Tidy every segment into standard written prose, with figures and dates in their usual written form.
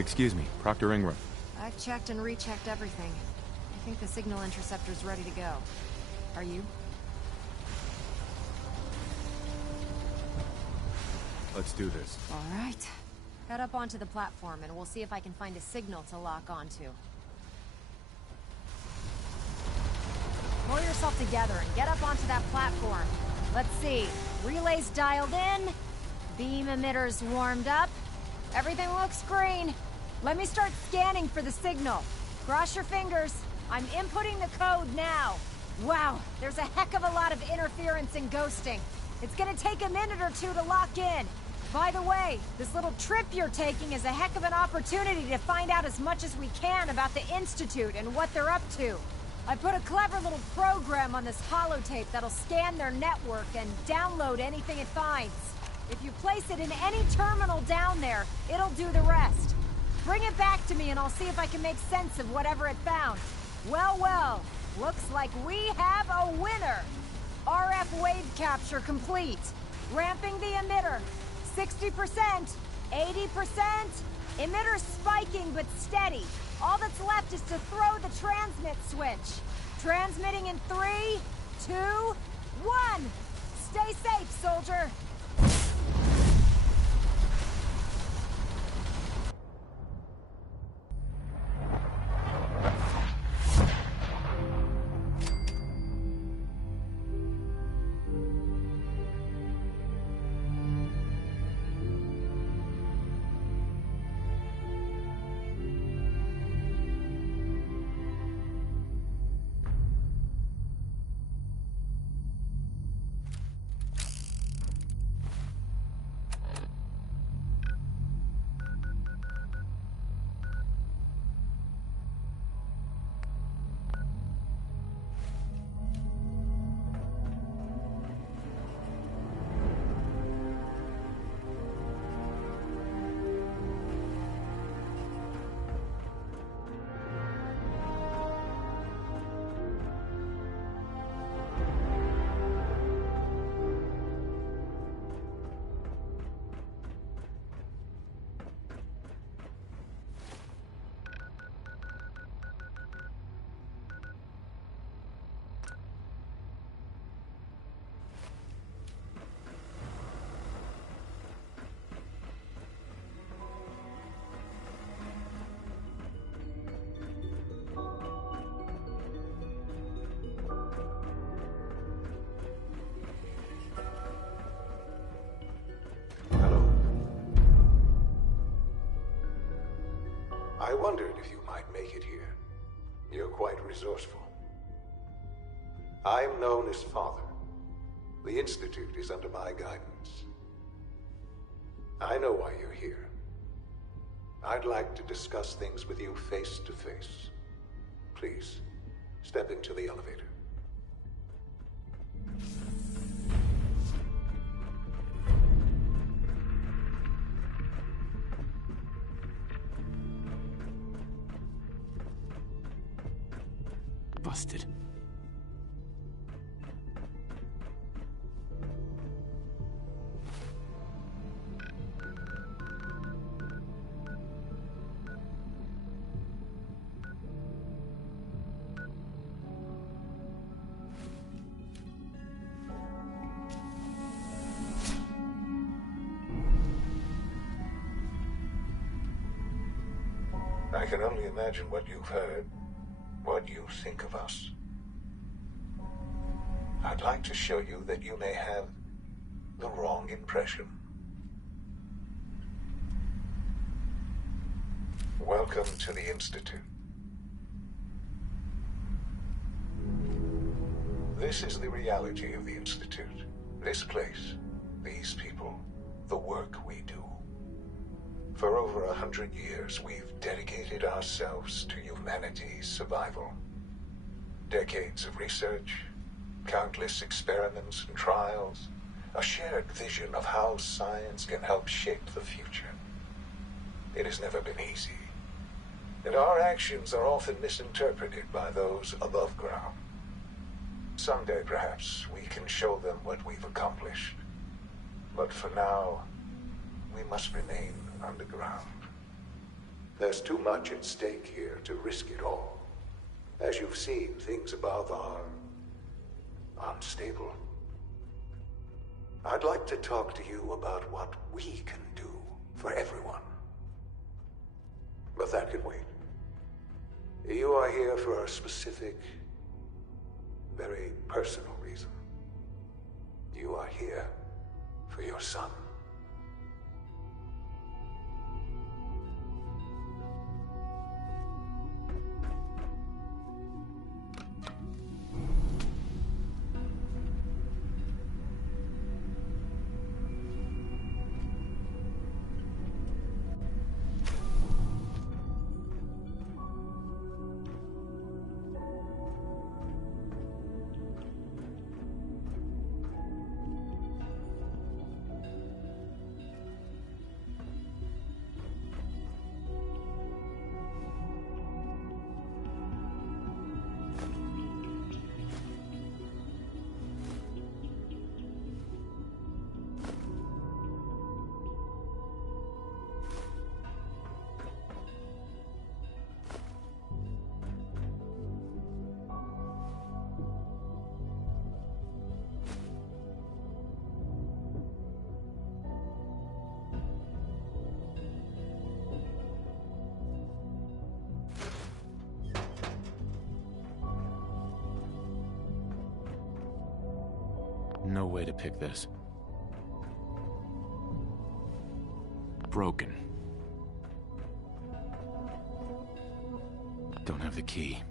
Excuse me, Proctor Ingram. I've checked and rechecked everything. I think the signal interceptor's ready to go. Are you? Let's do this. All right. Head up onto the platform and we'll see if I can find a signal to lock onto. Pull yourself together and get up onto that platform. Let's see. Relays dialed in. Beam emitters warmed up. Everything looks green. Let me start scanning for the signal. Cross your fingers. I'm inputting the code now. Wow, there's a heck of a lot of interference and ghosting. It's gonna take a minute or two to lock in. By the way, this little trip you're taking is a heck of an opportunity to find out as much as we can about the Institute and what they're up to. I put a clever little program on this holotape that'll scan their network and download anything it finds. If you place it in any terminal down there, it'll do the rest. Bring it back to me and I'll see if I can make sense of whatever it found. Well, well, looks like we have a winner! RF wave capture complete. Ramping the emitter. 60%, 80%. Emitter spiking but steady. All that's left is to throw the transmit switch. Transmitting in 3, 2, 1. Stay safe, soldier. I wondered if you might make it here. You're quite resourceful. I'm known as Father. The Institute is under my guidance. I know why you're here. I'd like to discuss things with you face to face. Please, step into the elevator. Busted. I can only imagine what you've heard. What you think of us. I'd like to show you that you may have the wrong impression. Welcome to the Institute. This is the reality of the Institute. This place, these people, the work we do. For over 100 years, we've dedicated ourselves to humanity's survival. Decades of research, countless experiments and trials, a shared vision of how science can help shape the future. It has never been easy, and our actions are often misinterpreted by those above ground. Someday, perhaps, we can show them what we've accomplished. But for now, we must remain underground. There's too much at stake here to risk it all. As you've seen, things above are unstable. I'd like to talk to you about what we can do for everyone. But that can wait. You are here for a specific, very personal reason. You are here for your son. No way to pick this. Broken. Don't have the key.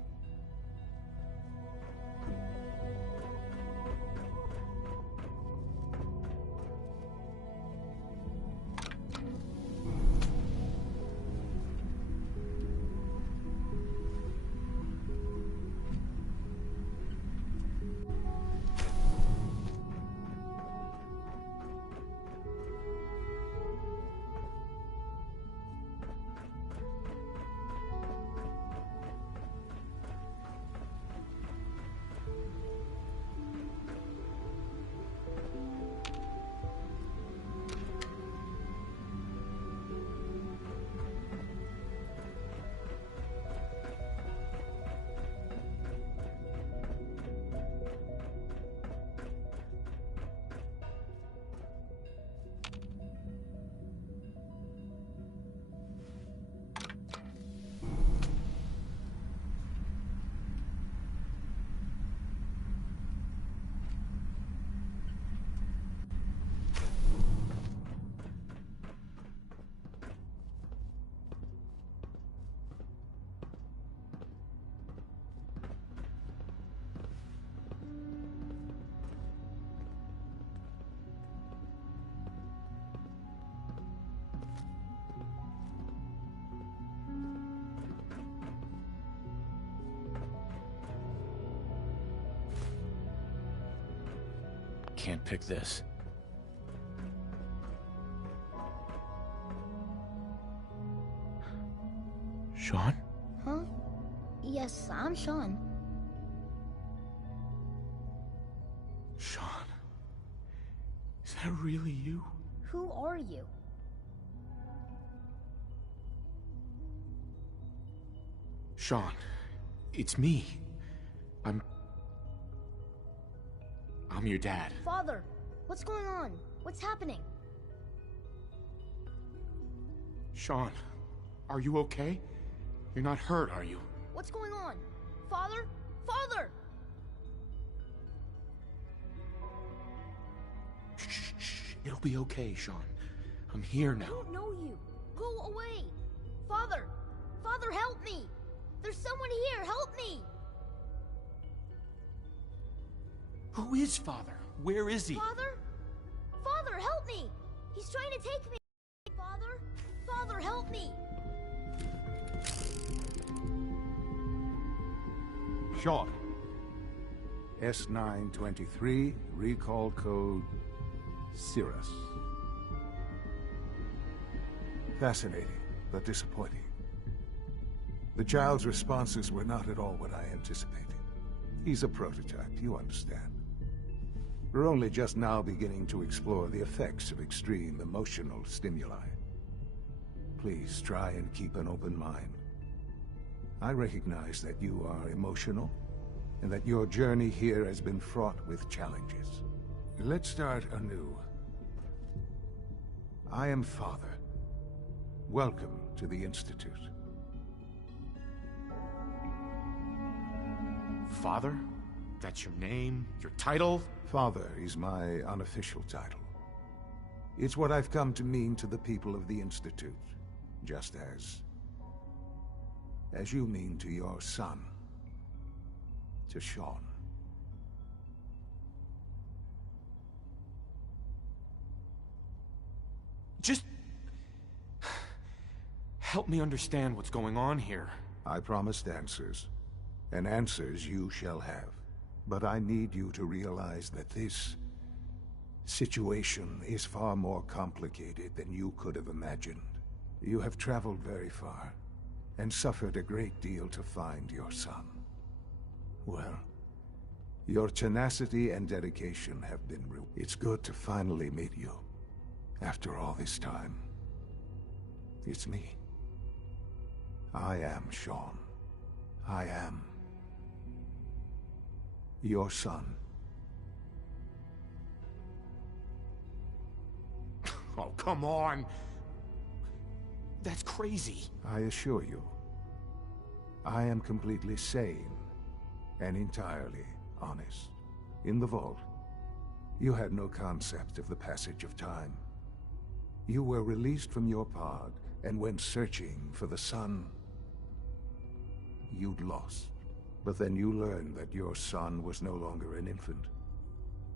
Can't pick this. Sean? Huh? Yes, I'm Sean. Sean? Is that really you? Who are you? Sean, it's me. I'm your dad. Father, what's going on? What's happening? Sean, are you okay? You're not hurt, are you? What's going on? Father? Father! Shh. It'll be okay, Sean. I'm here now. I don't know you. Go away. Father! Father, help me! There's someone here, help me! Who is Father? Where is he? Father? Father, help me! He's trying to take me! Father? Father, help me! Sean. S923, recall code Cirrus. Fascinating, but disappointing. The child's responses were not at all what I anticipated. He's a prototype, you understand. We're only just now beginning to explore the effects of extreme emotional stimuli. Please try and keep an open mind. I recognize that you are emotional, and that your journey here has been fraught with challenges. Let's start anew. I am Father. Welcome to the Institute. Father? That's your name? Your title? Father is my unofficial title. It's what I've come to mean to the people of the Institute, just as you mean to your son, to Sean. Just help me understand what's going on here. I promised answers, and answers you shall have. But I need you to realize that this situation is far more complicated than you could have imagined. You have traveled very far, and suffered a great deal to find your son. Well, your tenacity and dedication have been rewarded. It's good to finally meet you, after all this time. It's me. I am Sean. I am your son. Oh, come on. That's crazy. I assure you, I am completely sane and entirely honest. In the vault, you had no concept of the passage of time. You were released from your pod and went searching for the son you'd lost. But then you learned that your son was no longer an infant,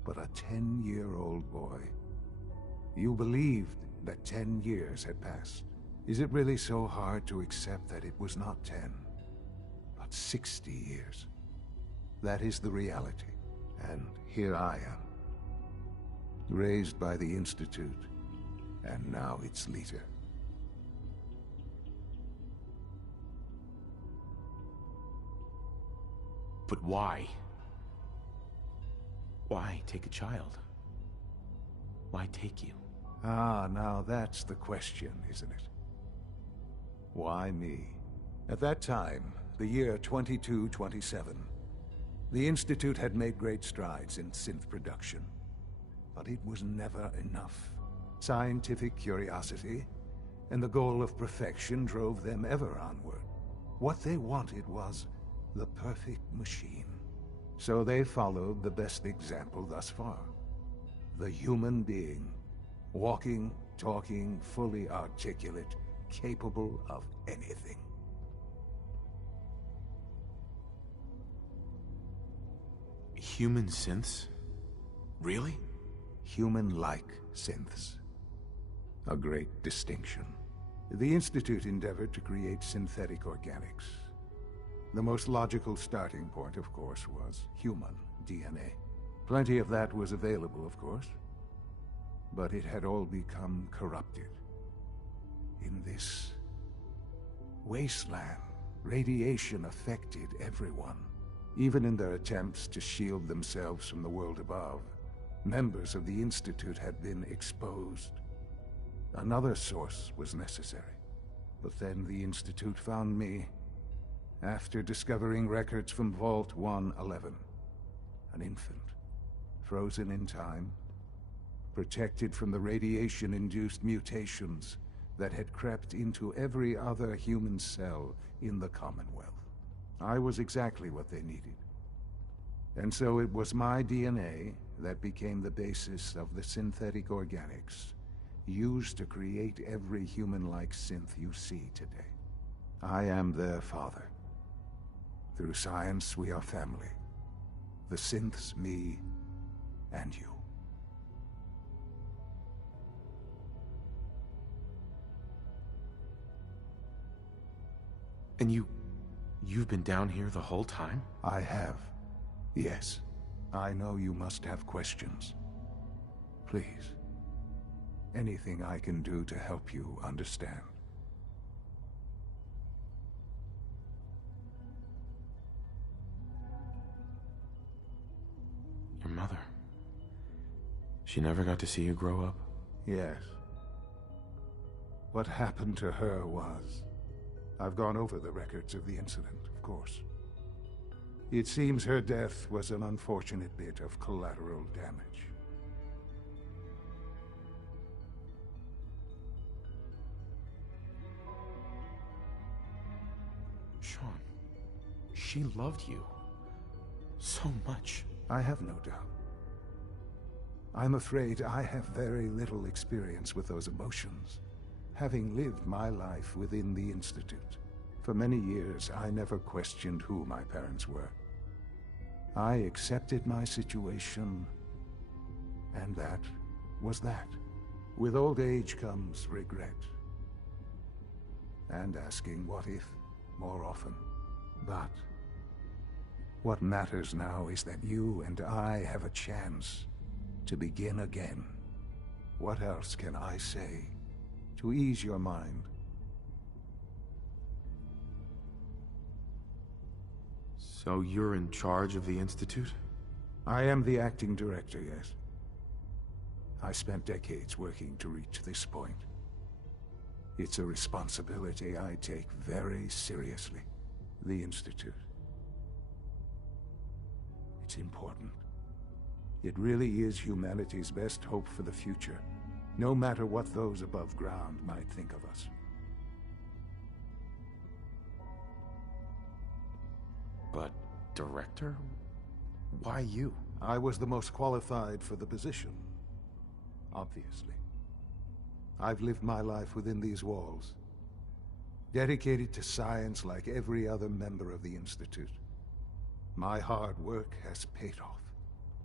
but a 10-year-old boy. You believed that 10 years had passed. Is it really so hard to accept that it was not 10, but 60 years? That is the reality. And here I am, raised by the Institute, and now its leader. But why? Why take a child? Why take you? Ah, now that's the question, isn't it? Why me? At that time, the year 2227, the Institute had made great strides in synth production. But it was never enough. Scientific curiosity and the goal of perfection drove them ever onward. What they wanted was the perfect machine. So they followed the best example thus far. The human being. Walking, talking, fully articulate, capable of anything. Human synths? Really? Human-like synths. A great distinction. The Institute endeavored to create synthetic organics. The most logical starting point, of course, was human DNA. Plenty of that was available, of course. But it had all become corrupted. In this wasteland, radiation affected everyone. Even in their attempts to shield themselves from the world above, members of the Institute had been exposed. Another source was necessary. But then the Institute found me, after discovering records from Vault 111. An infant, frozen in time, protected from the radiation-induced mutations that had crept into every other human cell in the Commonwealth. I was exactly what they needed. And so it was my DNA that became the basis of the synthetic organics used to create every human-like synth you see today. I am their father. Through science, we are family. The synths, me, and you. And you've been down here the whole time? I have. Yes. I know you must have questions. Please. Anything I can do to help you understand. Your mother. She never got to see you grow up? Yes. What happened to her was... I've gone over the records of the incident, of course. It seems her death was an unfortunate bit of collateral damage. Sean, she loved you so much. I have no doubt. I'm afraid I have very little experience with those emotions, having lived my life within the Institute. For many years, I never questioned who my parents were. I accepted my situation, and that was that. With old age comes regret, and asking what if more often. But what matters now is that you and I have a chance to begin again. What else can I say to ease your mind? So you're in charge of the Institute? I am the acting director, yes. I spent decades working to reach this point. It's a responsibility I take very seriously. The Institute. It's important. It really is humanity's best hope for the future, no matter what those above ground might think of us. But, Director? Why you? I was the most qualified for the position, obviously. I've lived my life within these walls, dedicated to science like every other member of the Institute. My hard work has paid off.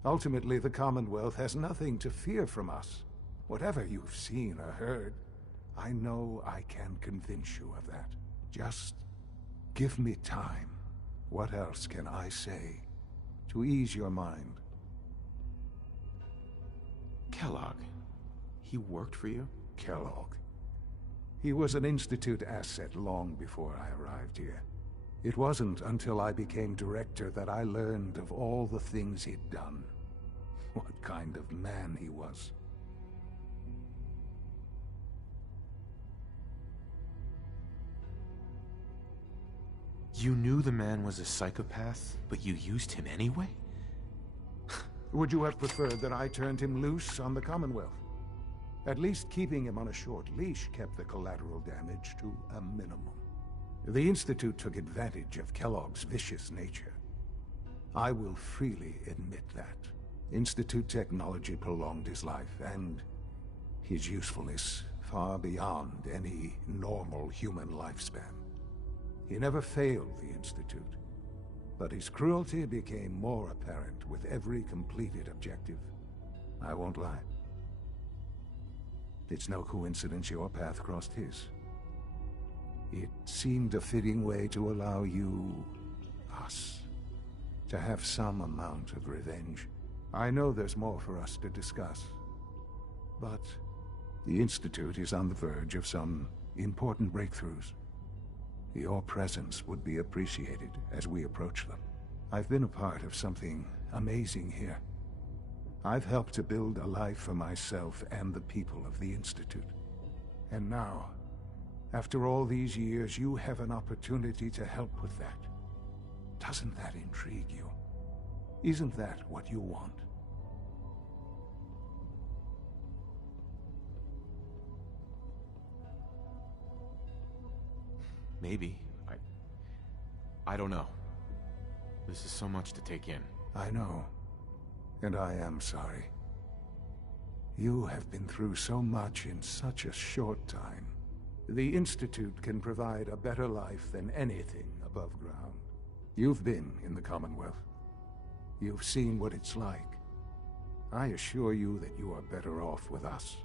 Ultimately, the Commonwealth has nothing to fear from us. Whatever you've seen or heard, I know I can convince you of that. Just give me time. What else can I say to ease your mind? Kellogg. He worked for you? Kellogg. He was an Institute asset long before I arrived here. It wasn't until I became director that I learned of all the things he'd done. What kind of man he was. You knew the man was a psychopath, but you used him anyway? Would you have preferred that I turned him loose on the Commonwealth? At least keeping him on a short leash kept the collateral damage to a minimum. The Institute took advantage of Kellogg's vicious nature. I will freely admit that. Institute technology prolonged his life, and his usefulness far beyond any normal human lifespan. He never failed the Institute, but his cruelty became more apparent with every completed objective. I won't lie. It's no coincidence your path crossed his. It seemed a fitting way to allow you, us, to have some amount of revenge. I know there's more for us to discuss, but the Institute is on the verge of some important breakthroughs. Your presence would be appreciated as we approach them. I've been a part of something amazing here. I've helped to build a life for myself and the people of the Institute. And now, after all these years, you have an opportunity to help with that. Doesn't that intrigue you? Isn't that what you want? Maybe. I don't know. This is so much to take in. I know. And I am sorry. You have been through so much in such a short time. The Institute can provide a better life than anything above ground. You've been in the Commonwealth. You've seen what it's like. I assure you that you are better off with us.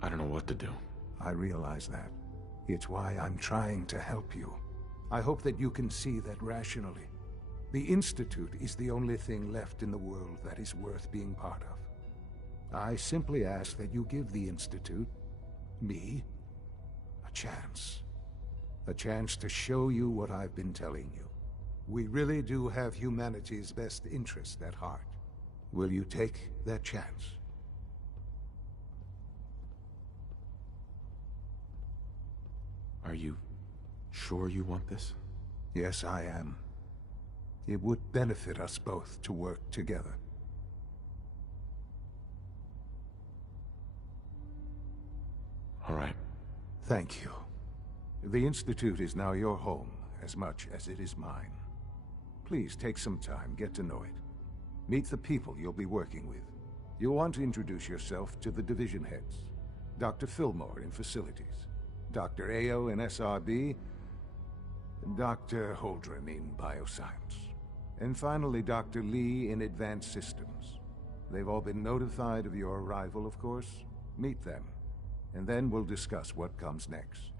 I don't know what to do. I realize that. It's why I'm trying to help you. I hope that you can see that rationally. The Institute is the only thing left in the world that is worth being part of. I simply ask that you give the Institute, me, a chance. A chance to show you what I've been telling you. We really do have humanity's best interest at heart. Will you take that chance? Are you sure you want this? Yes, I am. It would benefit us both to work together. All right. Thank you. The Institute is now your home, as much as it is mine. Please take some time, get to know it. Meet the people you'll be working with. You'll want to introduce yourself to the division heads. Dr. Fillmore in Facilities, Dr. Ayo in SRB, and Dr. Holdren in Bioscience. And finally, Dr. Lee in Advanced Systems. They've all been notified of your arrival, of course. Meet them, and then we'll discuss what comes next.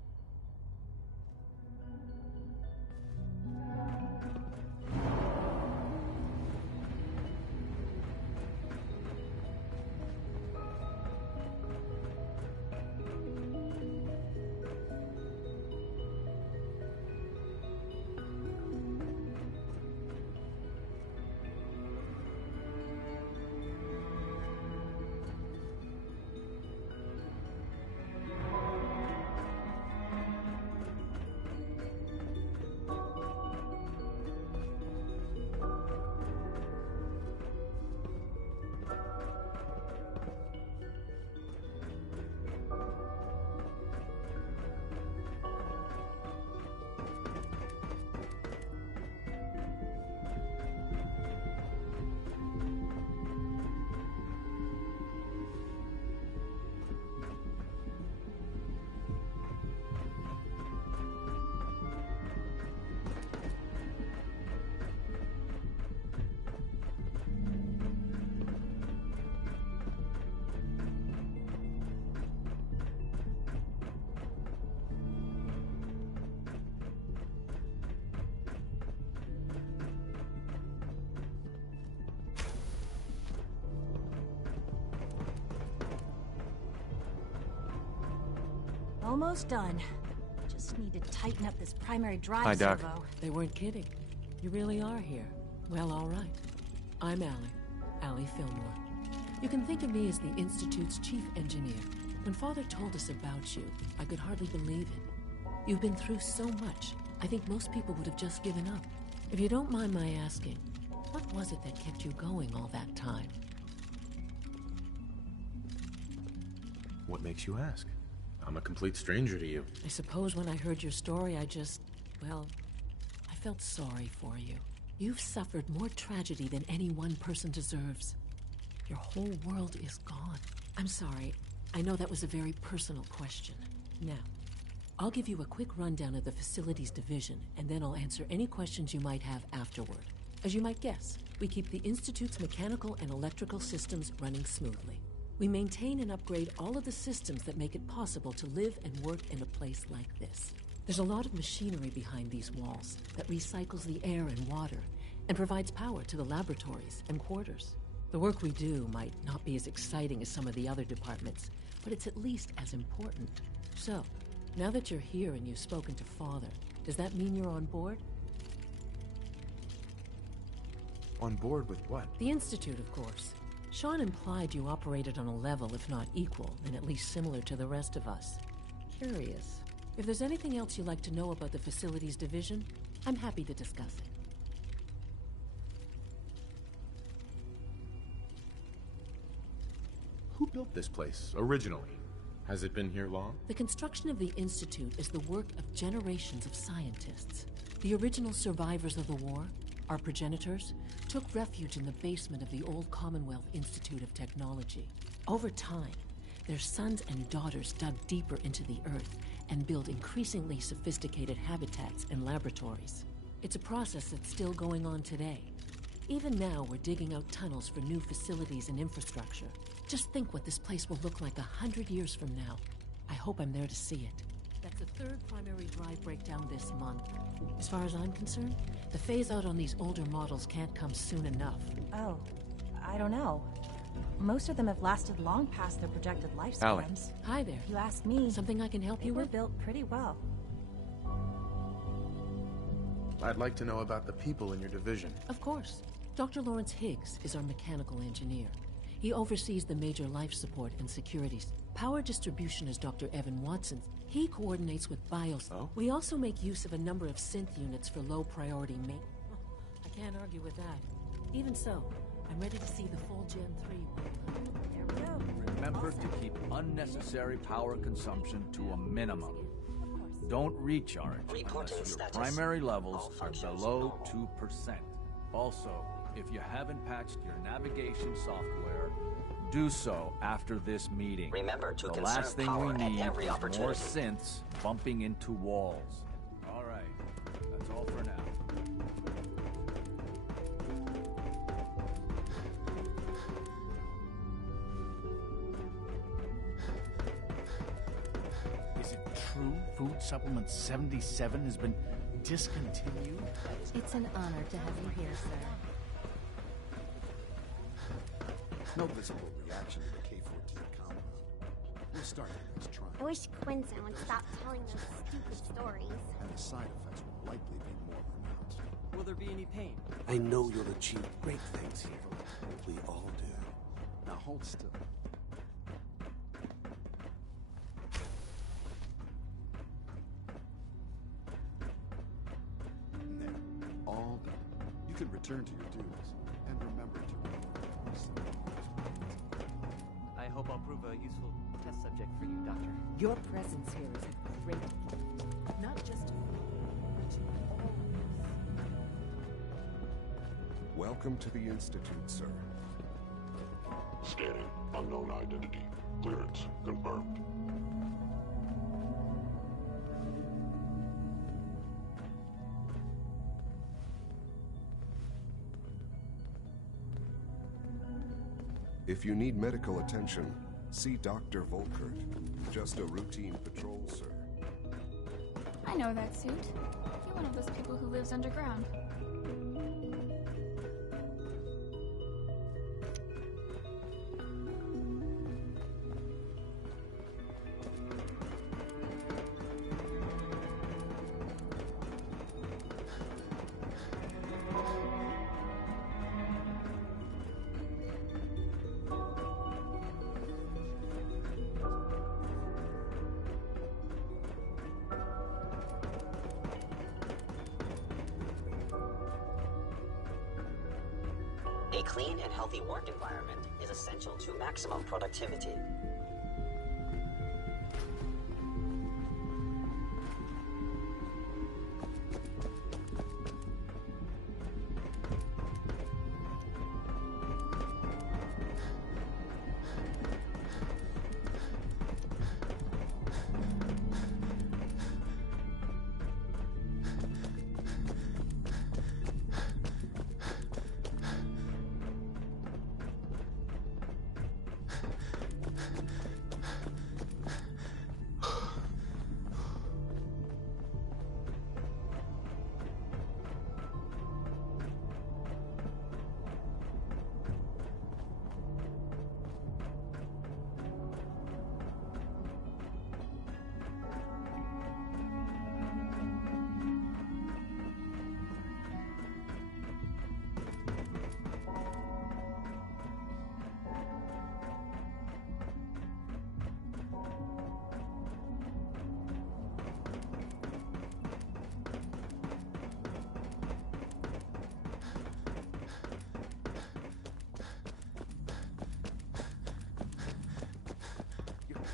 Almost done. Just need to tighten up this primary drive Hi, Doc. servo. They weren't kidding. You really are here. Well, all right. I'm Allie Fillmore. You can think of me as the Institute's chief engineer. When Father told us about you, I could hardly believe it. You've been through so much, I think most people would have just given up. If you don't mind my asking, what was it that kept you going all that time? What makes you ask? I'm a complete stranger to you. I suppose when I heard your story, I felt sorry for you. You've suffered more tragedy than any one person deserves. Your whole world is gone. I'm sorry. I know that was a very personal question. Now, I'll give you a quick rundown of the Facilities Division, and then I'll answer any questions you might have afterward. As you might guess, we keep the Institute's mechanical and electrical systems running smoothly. We maintain and upgrade all of the systems that make it possible to live and work in a place like this. There's a lot of machinery behind these walls that recycles the air and water and provides power to the laboratories and quarters. The work we do might not be as exciting as some of the other departments, but it's at least as important. So, now that you're here and you've spoken to Father, does that mean you're on board? On board with what? The Institute, of course. Sean implied you operated on a level, if not equal, and at least similar to the rest of us. Curious. If there's anything else you'd like to know about the Facilities Division, I'm happy to discuss it. Who built this place, originally? Has it been here long? The construction of the Institute is the work of generations of scientists. The original survivors of the war, our progenitors, took refuge in the basement of the old Commonwealth Institute of Technology. Over time, their sons and daughters dug deeper into the earth and built increasingly sophisticated habitats and laboratories. It's a process that's still going on today. Even now, we're digging out tunnels for new facilities and infrastructure. Just think what this place will look like 100 years from now. I hope I'm there to see it. That's the third primary drive breakdown this month. As far as I'm concerned, the phase-out on these older models can't come soon enough. Oh, I don't know. Most of them have lasted long past their projected lifespans. Allie. Hi there. If you ask me, Something I can help they you were with? built pretty well. I'd like to know about the people in your division. Of course. Dr. Lawrence Higgs is our mechanical engineer. He oversees the major life support and securities. Power distribution is Dr. Evan Watson. He coordinates with BIOS. Oh? We also make use of a number of synth units for low-priority maintenance. I can't argue with that. Even so, I'm ready to see the full Gen 3. There we go. Remember to keep unnecessary power consumption to a minimum. Don't recharge unless your primary levels are below 2%. Also, if you haven't patched your navigation software, do so after this meeting. Remember to the last thing power we need at every is opportunity. more synths bumping into walls. All right, that's all for now. Is it true Food Supplement 77 has been discontinued? It's an honor to have you here, sir. No visible reaction to the K-14 compound. We'll start the next trial. I wish Quincy would stop telling those stupid stories. And the side effects will likely be more pronounced. Will there be any pain? I know you'll achieve great things here. We all do. Now hold still. There. All done. You can return to your duties. And remember to I hope I'll prove a useful test subject for you, Doctor. Your presence here is a great gift. Not just to me, but to all of us. Welcome to the Institute, sir. Scanning. Unknown identity. Clearance confirmed. If you need medical attention, see Dr. Volkert. Just a routine patrol, sir. I know that suit. You're one of those people who lives underground. A clean and healthy work environment is essential to maximum productivity.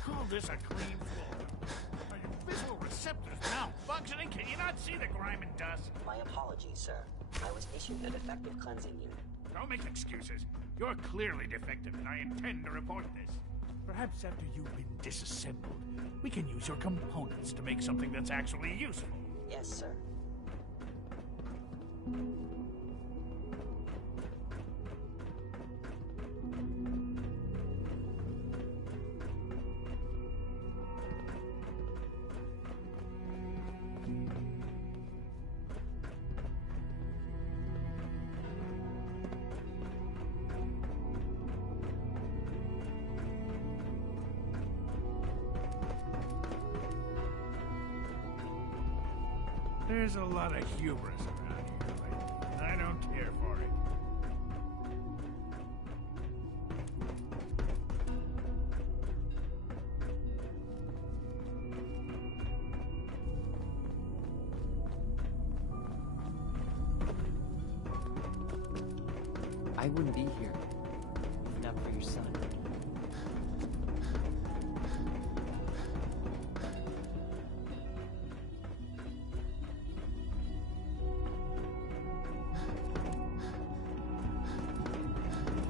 Call this a clean floor? Are your visual receptors malfunctioning? Can you not see the grime and dust? My apologies, sir. I was issued a defective cleansing unit. Don't make excuses. You're clearly defective, and I intend to report this. Perhaps after you've been disassembled, we can use your components to make something that's actually useful. Yes, sir. There's a lot of hubris around here lately, and I don't care for it. I wouldn't be here if not for your son.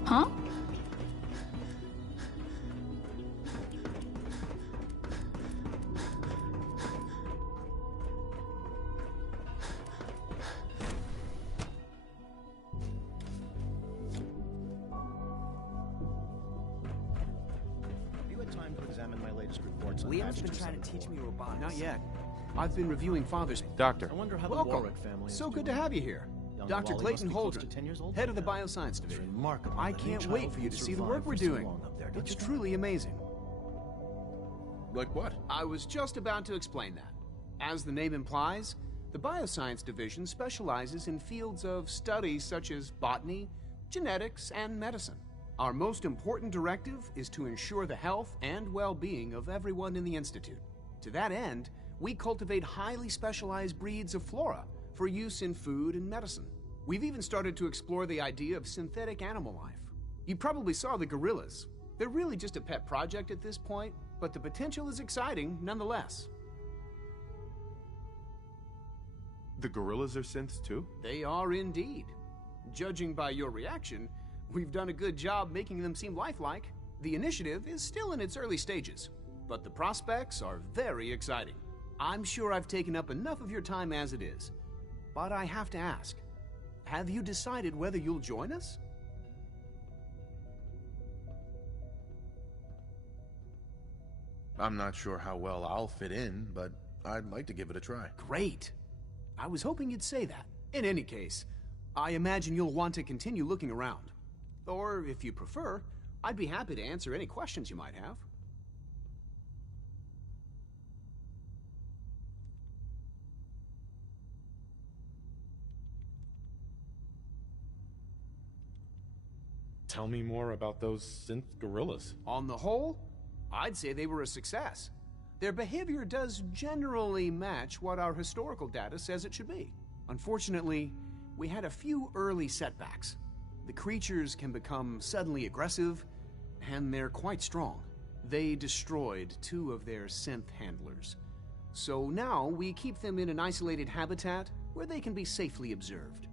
Huh? Time to examine my latest reports on Leon's been pathogens trying on to the teach floor. me robotics. Not yet. I've been reviewing Father's... Doctor. I wonder how the Welcome. Warwick family is So good to doing. have you here. Young Dr. Wally Clayton must be close Holdren, to 10 years old head of the now. Bioscience It's Division. remarkable I that any can't wait child for you can to see the work survive we're for so doing. long up there, don't It's you think? truly amazing. Like what? I was just about to explain that. As the name implies, the Bioscience Division specializes in fields of study such as botany, genetics, and medicine. Our most important directive is to ensure the health and well-being of everyone in the Institute. To that end, we cultivate highly specialized breeds of flora for use in food and medicine. We've even started to explore the idea of synthetic animal life. You probably saw the gorillas. They're really just a pet project at this point, but the potential is exciting nonetheless. The gorillas are synths too? They are indeed. Judging by your reaction, we've done a good job making them seem lifelike. The initiative is still in its early stages, but the prospects are very exciting. I'm sure I've taken up enough of your time as it is, but I have to ask, have you decided whether you'll join us? I'm not sure how well I'll fit in, but I'd like to give it a try. Great. I was hoping you'd say that. In any case, I imagine you'll want to continue looking around. Or, if you prefer, I'd be happy to answer any questions you might have. Tell me more about those synth gorillas. On the whole, I'd say they were a success. Their behavior does generally match what our historical data says it should be. Unfortunately, we had a few early setbacks. The creatures can become suddenly aggressive, and they're quite strong. They destroyed 2 of their synth handlers. So now we keep them in an isolated habitat where they can be safely observed.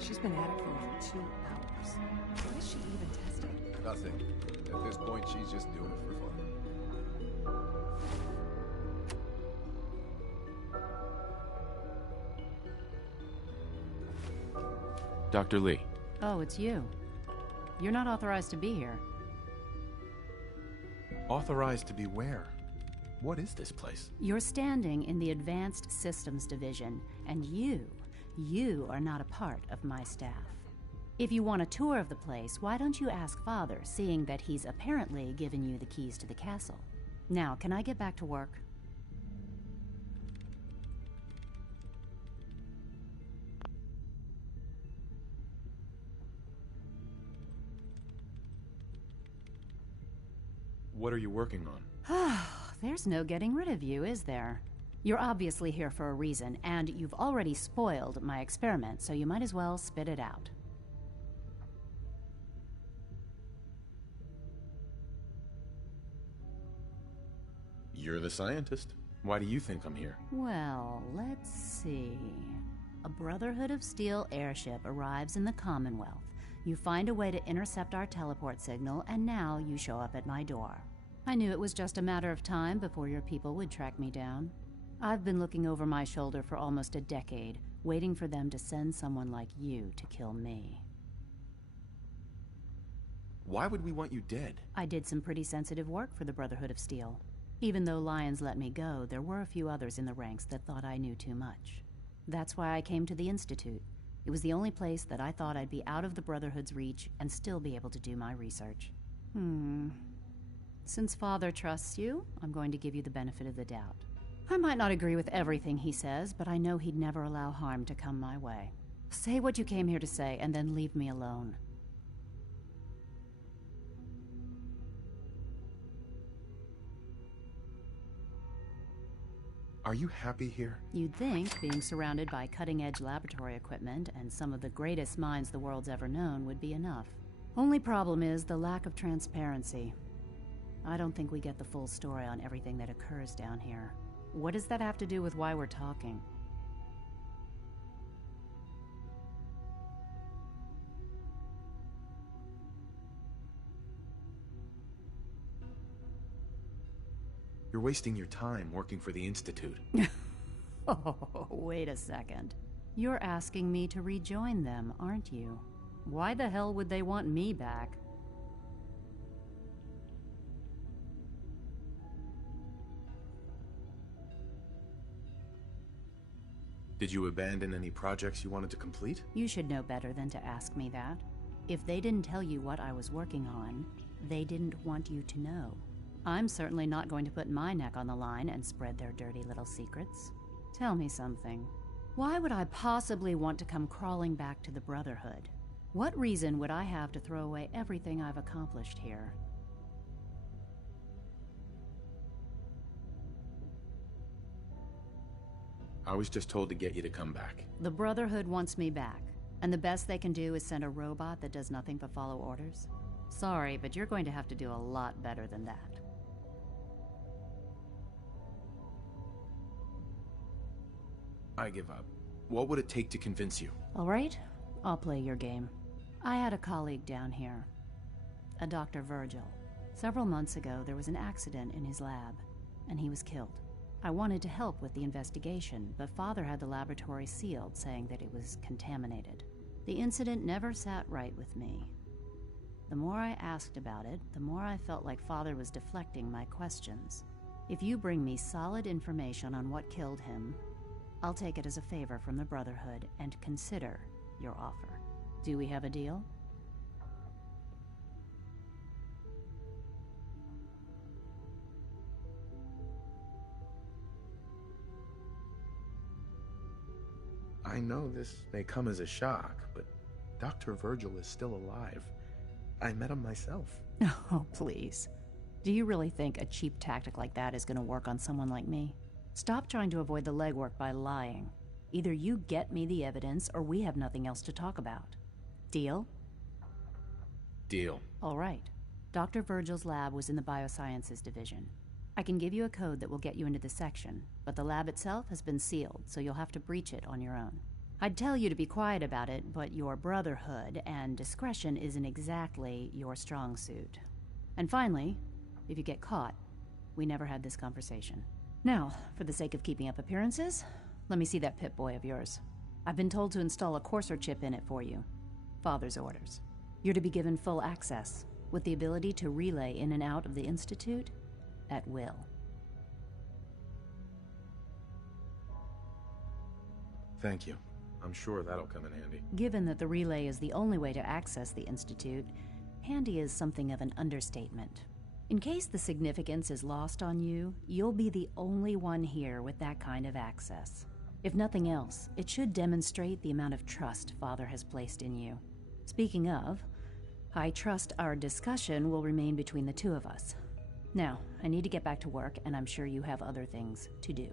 She's been at it for over 2 hours. What is she even testing? Nothing. At this point, she's just doing it for fun. Dr. Lee. Oh, it's you. You're not authorized to be here. Authorized to be where? What is this place? You're standing in the Advanced Systems Division, and you are not a part of my staff. If you want a tour of the place, why don't you ask Father, seeing that he's apparently given you the keys to the castle? Now, can I get back to work? What are you working on? There's no getting rid of you, is there? You're obviously here for a reason, and you've already spoiled my experiment, so you might as well spit it out. You're the scientist. Why do you think I'm here? Well, let's see. A Brotherhood of Steel airship arrives in the Commonwealth. You find a way to intercept our teleport signal, and now you show up at my door. I knew it was just a matter of time before your people would track me down. I've been looking over my shoulder for almost a decade, waiting for them to send someone like you to kill me. Why would we want you dead? I did some pretty sensitive work for the Brotherhood of Steel. Even though Lyons let me go, there were a few others in the ranks that thought I knew too much. That's why I came to the Institute. It was the only place that I thought I'd be out of the Brotherhood's reach and still be able to do my research. Since Father trusts you, I'm going to give you the benefit of the doubt. I might not agree with everything he says, but I know he'd never allow harm to come my way. Say what you came here to say, and then leave me alone. Are you happy here? You'd think being surrounded by cutting-edge laboratory equipment and some of the greatest minds the world's ever known would be enough. Only problem is the lack of transparency. I don't think we get the full story on everything that occurs down here. What does that have to do with why we're talking? You're wasting your time working for the Institute. Oh, wait a second. You're asking me to rejoin them, aren't you? Why the hell would they want me back? Did you abandon any projects you wanted to complete? You should know better than to ask me that. If they didn't tell you what I was working on, they didn't want you to know. I'm certainly not going to put my neck on the line and spread their dirty little secrets. Tell me something. Why would I possibly want to come crawling back to the Brotherhood? What reason would I have to throw away everything I've accomplished here? I was just told to get you to come back. The Brotherhood wants me back, and the best they can do is send a robot that does nothing but follow orders. Sorry, but you're going to have to do a lot better than that. I give up. What would it take to convince you? All right, I'll play your game. I had a colleague down here, a Dr. Virgil. Several months ago, there was an accident in his lab, and he was killed. I wanted to help with the investigation, but Father had the laboratory sealed, saying that it was contaminated. The incident never sat right with me. The more I asked about it, the more I felt like Father was deflecting my questions. If you bring me solid information on what killed him, I'll take it as a favor from the Brotherhood and consider your offer. Do we have a deal? I know this may come as a shock, but Dr. Virgil is still alive. I met him myself. Oh, please. Do you really think a cheap tactic like that is going to work on someone like me? Stop trying to avoid the legwork by lying. Either you get me the evidence, or we have nothing else to talk about. Deal? Deal. All right. Dr. Virgil's lab was in the Biosciences Division. I can give you a code that will get you into the section, but the lab itself has been sealed, so you'll have to breach it on your own. I'd tell you to be quiet about it, but your Brotherhood and discretion isn't exactly your strong suit. And finally, if you get caught, we never had this conversation. Now, for the sake of keeping up appearances, let me see that Pip-Boy of yours. I've been told to install a courser chip in it for you. Father's orders. You're to be given full access, with the ability to relay in and out of the Institute at will. Thank you. I'm sure that'll come in handy. Given that the relay is the only way to access the Institute, handy is something of an understatement. In case the significance is lost on you, you'll be the only one here with that kind of access. If nothing else, it should demonstrate the amount of trust Father has placed in you. Speaking of, I trust our discussion will remain between the two of us. Now, I need to get back to work, and I'm sure you have other things to do.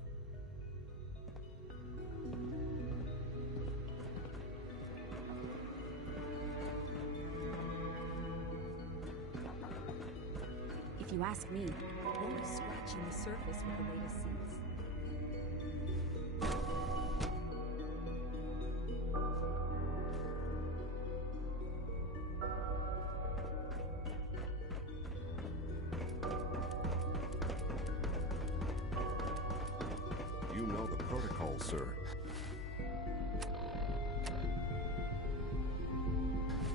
If you ask me, only scratching the surface with the latest suits. you know the protocol, sir.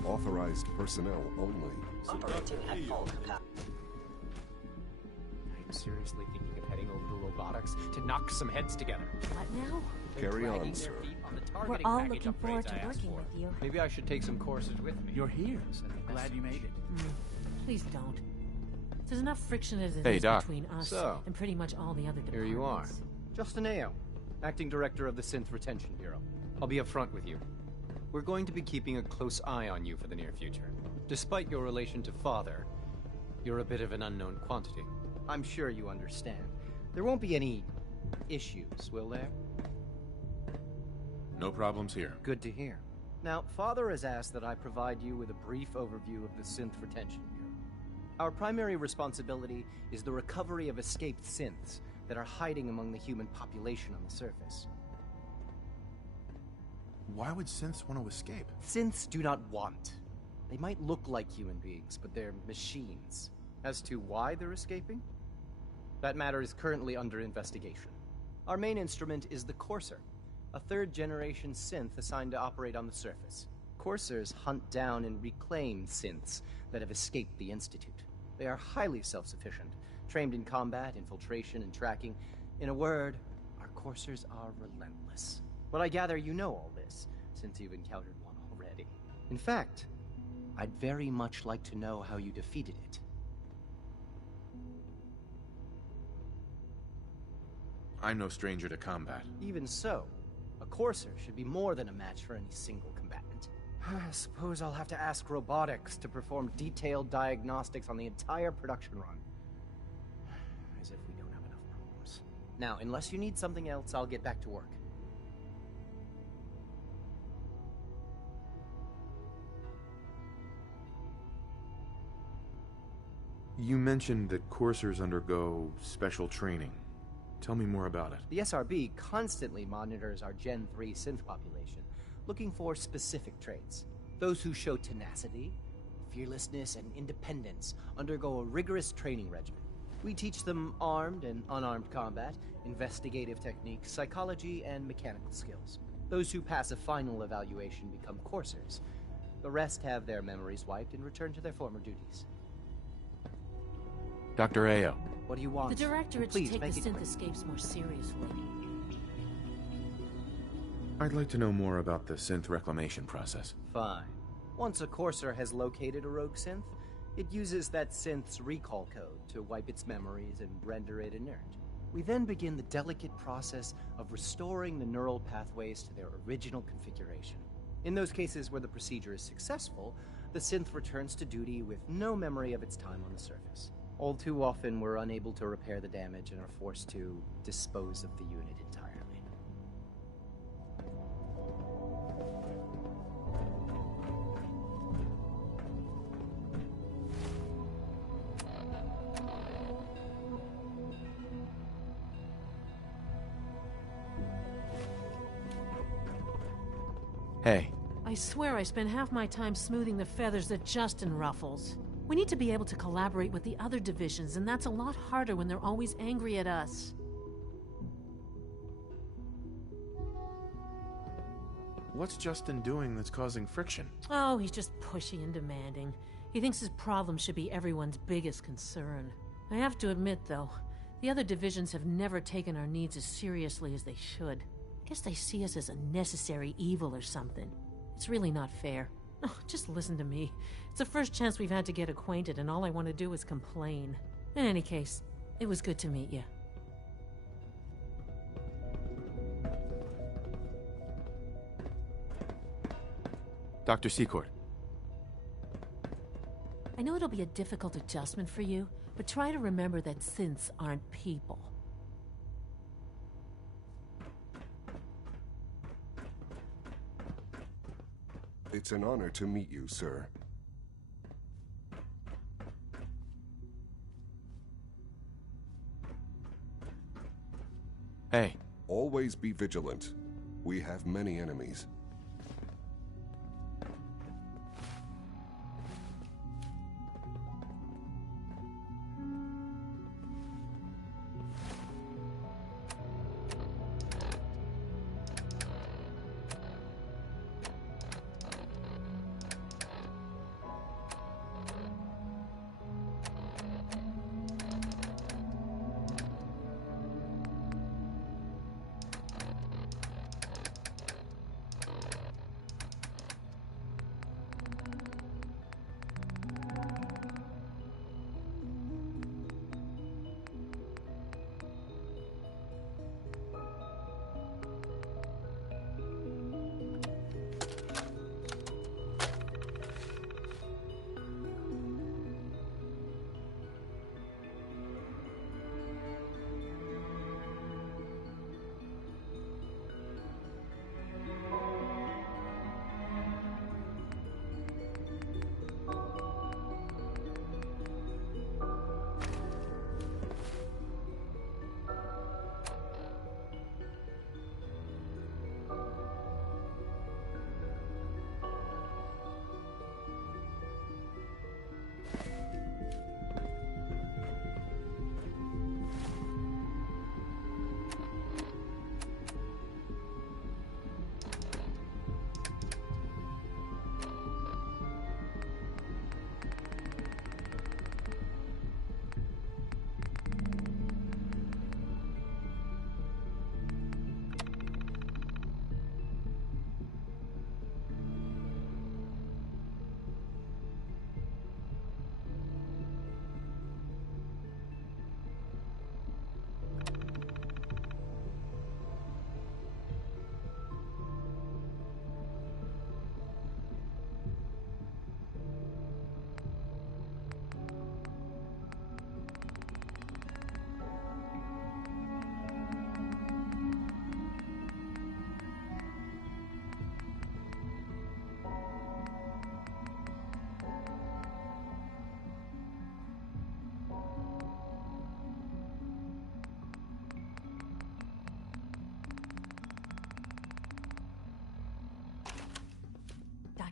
Authorized personnel only. Operating at full capacity. Are you seriously thinking of heading over to robotics to knock some heads together? What now? Carry on, sir. We're all looking forward to working with you. Maybe I should take some courses with me. You're here. Glad you made it. Please don't. There's enough friction as it Hey, is Doc. between us So, and pretty much all the other departments. Here you are. Justin Ayo, Acting Director of the Synth Retention Bureau. I'll be upfront with you. We're going to be keeping a close eye on you for the near future. Despite your relation to Father, you're a bit of an unknown quantity. I'm sure you understand. There won't be any issues, will there? No problems here. Good to hear. Now, Father has asked that I provide you with a brief overview of the Synth Retention Bureau. Our primary responsibility is the recovery of escaped synths that are hiding among the human population on the surface. Why would synths want to escape? Synths do not want. They might look like human beings, but they're machines. As to why they're escaping? That matter is currently under investigation. Our main instrument is the Courser, a third-generation synth assigned to operate on the surface. Coursers hunt down and reclaim synths that have escaped the Institute. They are highly self-sufficient, trained in combat, infiltration, and tracking. In a word, our Coursers are relentless. But I gather you know all this, since you've encountered one already. In fact, I'd very much like to know how you defeated it. I'm no stranger to combat. Even so, a Courser should be more than a match for any single combatant. I suppose I'll have to ask robotics to perform detailed diagnostics on the entire production run. As if we don't have enough problems. Now, unless you need something else, I'll get back to work. You mentioned that coursers undergo special training. Tell me more about it. The SRB constantly monitors our Gen 3 synth population, looking for specific traits. Those who show tenacity, fearlessness, and independence undergo a rigorous training regimen. We teach them armed and unarmed combat, investigative techniques, psychology, and mechanical skills. Those who pass a final evaluation become coursers. The rest have their memories wiped and return to their former duties. Dr. Ayo. What do you want? The Directorate Please, should take the make it synth quick. escapes more seriously. I'd like to know more about the synth reclamation process. Fine. Once a Courser has located a rogue synth, it uses that synth's recall code to wipe its memories and render it inert. We then begin the delicate process of restoring the neural pathways to their original configuration. In those cases where the procedure is successful, the synth returns to duty with no memory of its time on the surface. All too often, we're unable to repair the damage and are forced to dispose of the unit entirely. Hey. I swear I spend half my time smoothing the feathers that Justin ruffles. We need to be able to collaborate with the other divisions, and that's a lot harder when they're always angry at us. What's Justin doing that's causing friction? Oh, he's just pushy and demanding. He thinks his problem should be everyone's biggest concern. I have to admit, though, the other divisions have never taken our needs as seriously as they should. I guess they see us as a necessary evil or something. It's really not fair. Oh, just listen to me. It's the first chance we've had to get acquainted, and all I want to do is complain. In any case, it was good to meet you. Dr. Secord. I know it'll be a difficult adjustment for you, but try to remember that synths aren't people. It's an honor to meet you, sir. Hey. Always be vigilant. We have many enemies.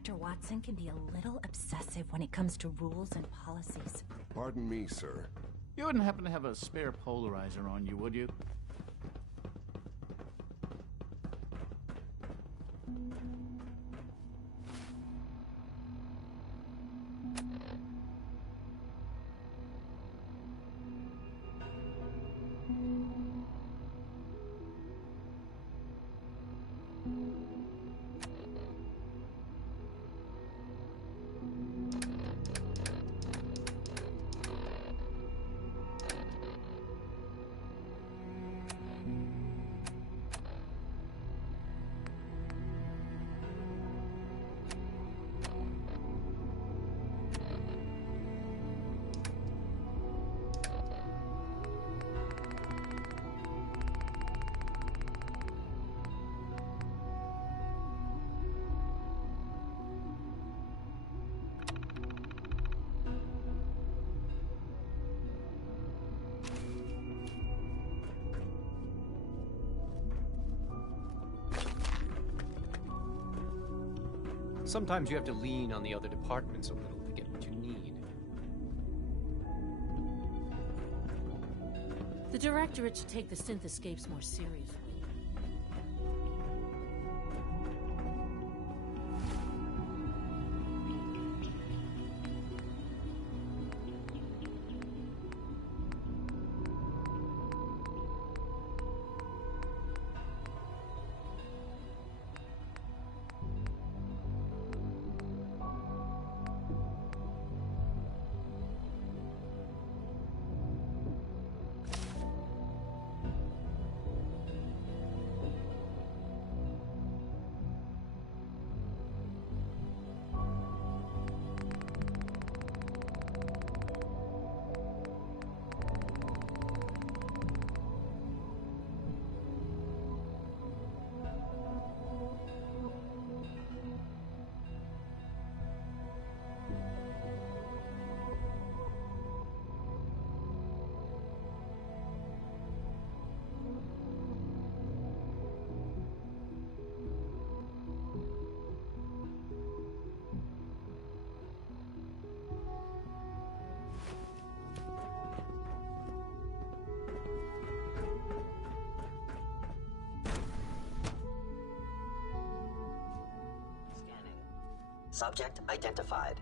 Dr. Watson can be a little obsessive when it comes to rules and policies. Pardon me, sir. You wouldn't happen to have a spare polarizer on you, would you? Sometimes you have to lean on the other departments a little to get what you need. The Directorate should take the synth escapes more seriously. Subject identified.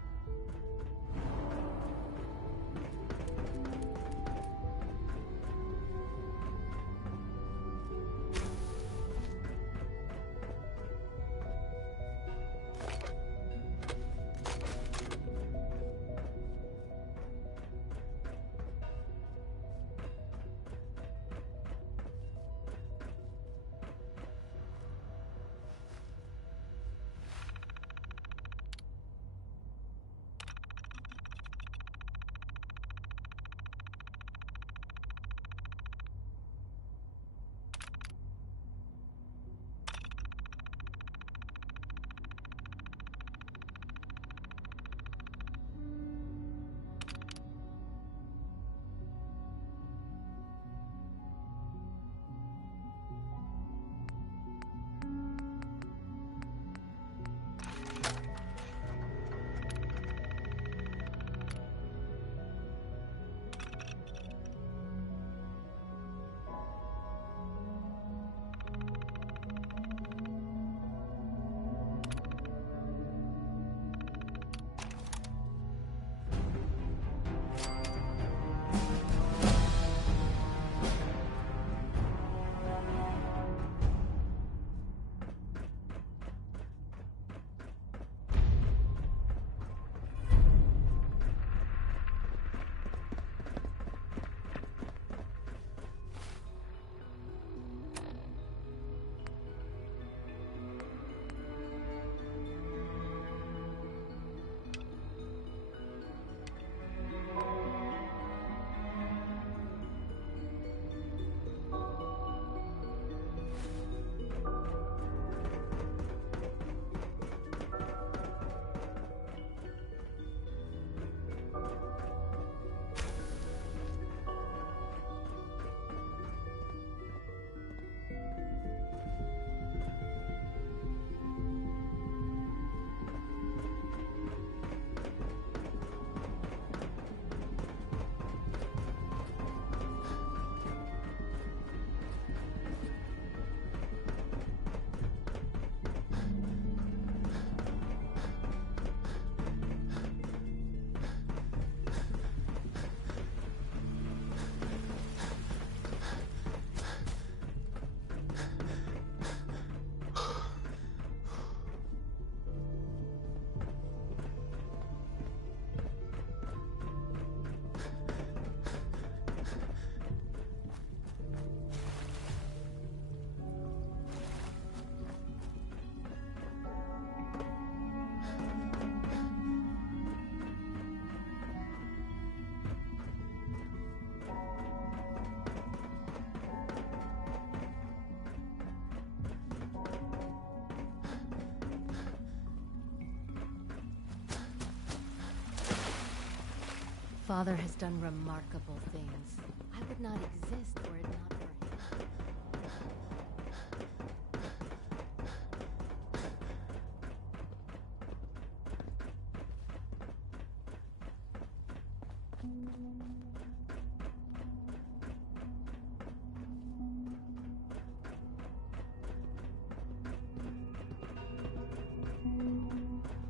Father has done remarkable things. I would not exist were it not for him.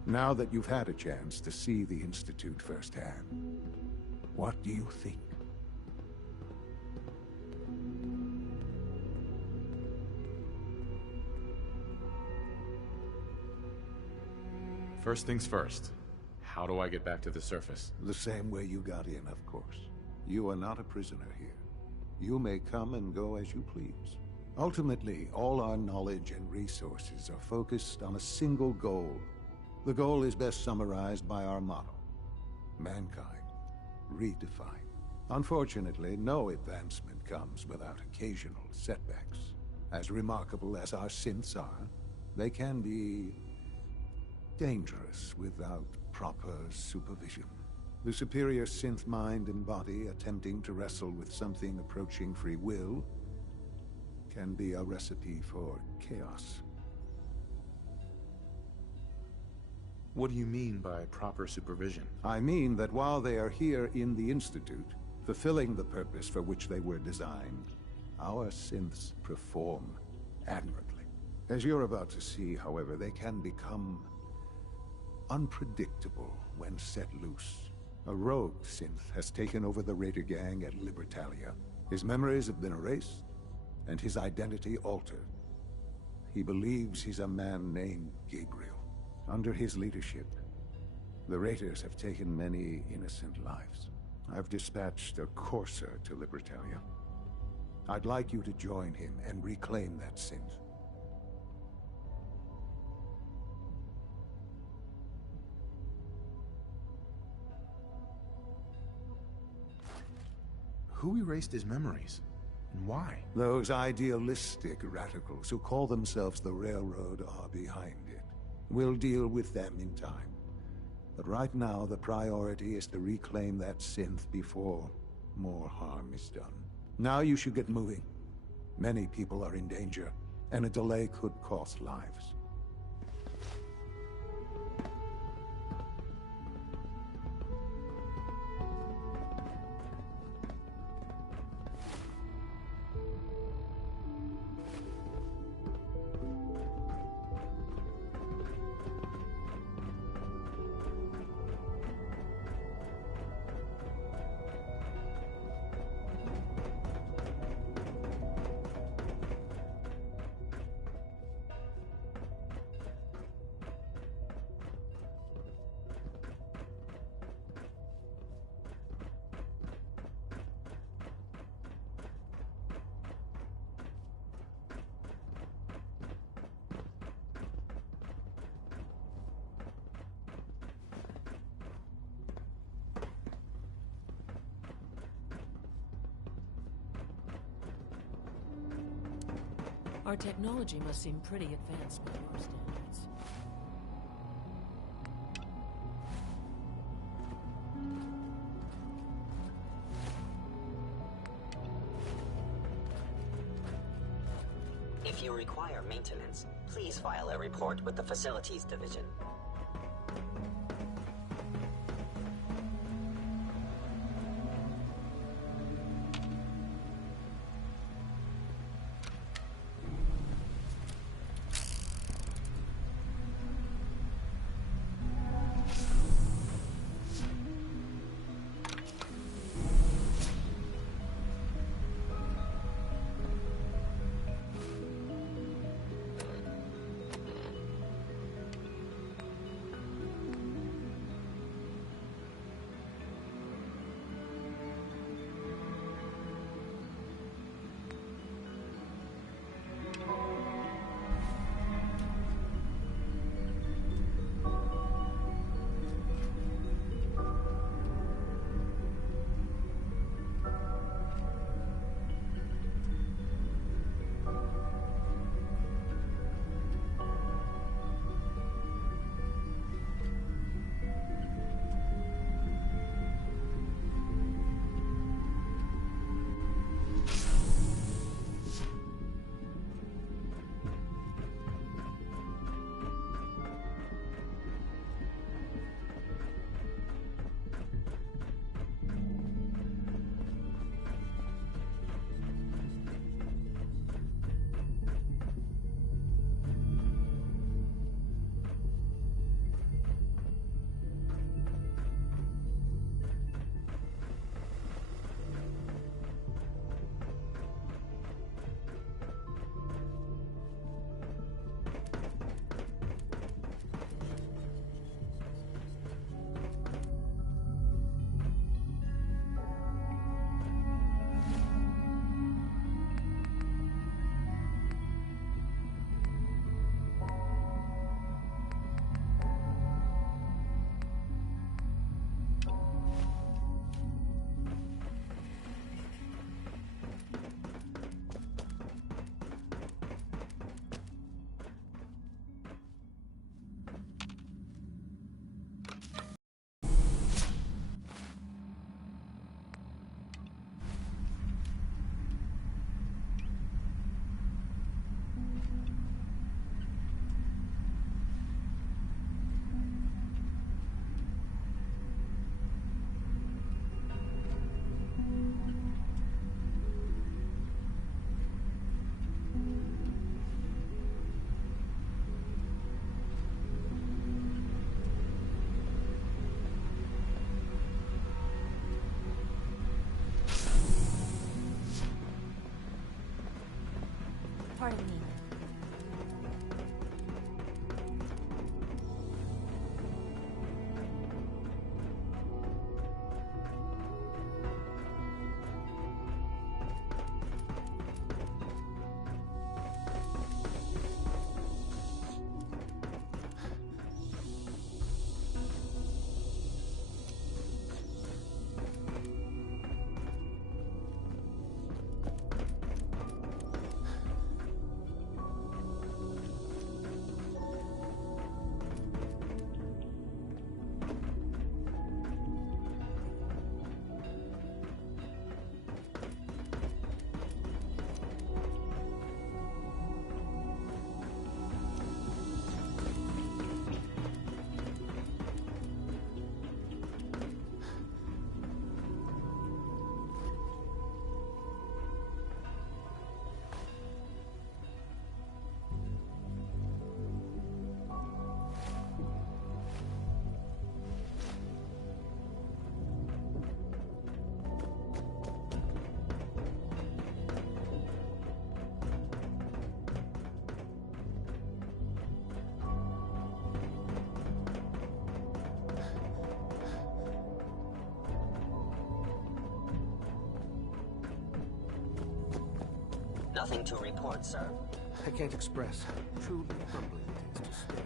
Now that you've had a chance to see the Institute firsthand, what do you think? First things first. How do I get back to the surface? The same way you got in, of course. You are not a prisoner here. You may come and go as you please. Ultimately, all our knowledge and resources are focused on a single goal. The goal is best summarized by our motto: mankind, redefined. Unfortunately, no advancement comes without occasional setbacks. As remarkable as our synths are, they can be dangerous without proper supervision. The superior synth mind and body attempting to wrestle with something approaching free will can be a recipe for chaos. What do you mean by proper supervision? I mean that while they are here in the Institute, fulfilling the purpose for which they were designed, our synths perform admirably. As you're about to see, however, they can become unpredictable when set loose. A rogue synth has taken over the Raider gang at Libertalia. His memories have been erased, and his identity altered. He believes he's a man named Gabriel. Under his leadership, the Raiders have taken many innocent lives. I've dispatched a courser to Libertalia. I'd like you to join him and reclaim that synth. Who erased his memories? And why? Those idealistic radicals who call themselves the Railroad are behind it. We'll deal with them in time. But right now, the priority is to reclaim that synth before more harm is done. Now you should get moving. Many people are in danger, and a delay could cost lives. Our technology must seem pretty advanced by your standards. If you require maintenance, please file a report with the Facilities Division. part of me. Nothing to report, sir. I can't express how truly humbling it is to stay.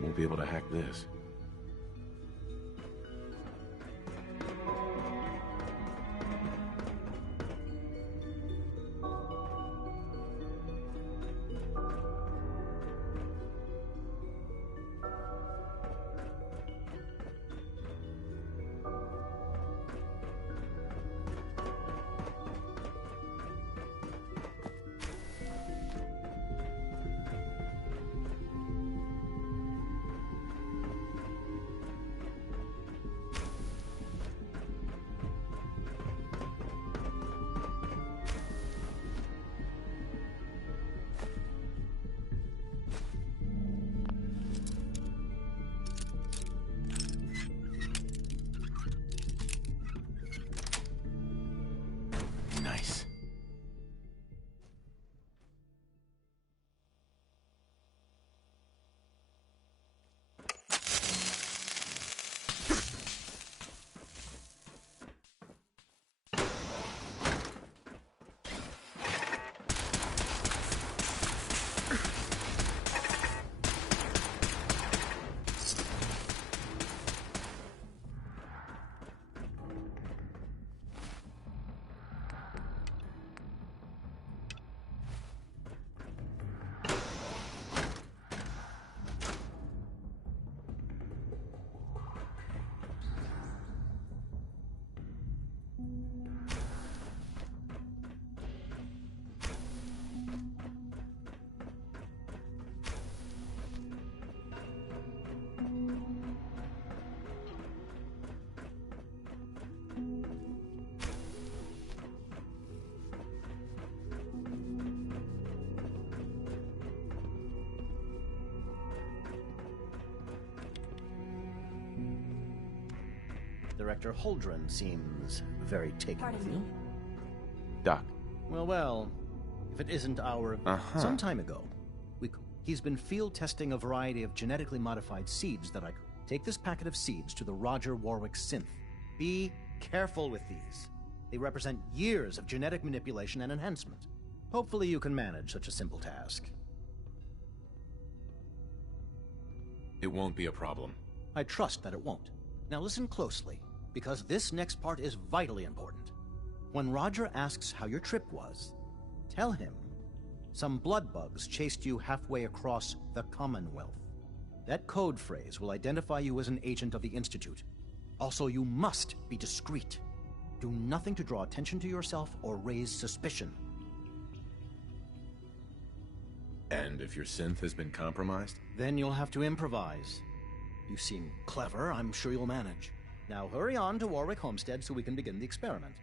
Won't be able to hack this. Director Holdren seems very taken with you. Doc. Well, if it isn't our... Some time ago, he's been field testing a variety of genetically modified seeds that I... Take this packet of seeds to the Roger Warwick synth. Be careful with these. They represent years of genetic manipulation and enhancement. Hopefully you can manage such a simple task. It won't be a problem. I trust that it won't. Now listen closely, because this next part is vitally important. When Roger asks how your trip was, tell him some blood bugs chased you halfway across the Commonwealth. That code phrase will identify you as an agent of the Institute. Also, you must be discreet. Do nothing to draw attention to yourself or raise suspicion. And if your synth has been compromised? Then you'll have to improvise. You seem clever. I'm sure you'll manage. Now hurry on to Warwick Homestead so we can begin the experiment.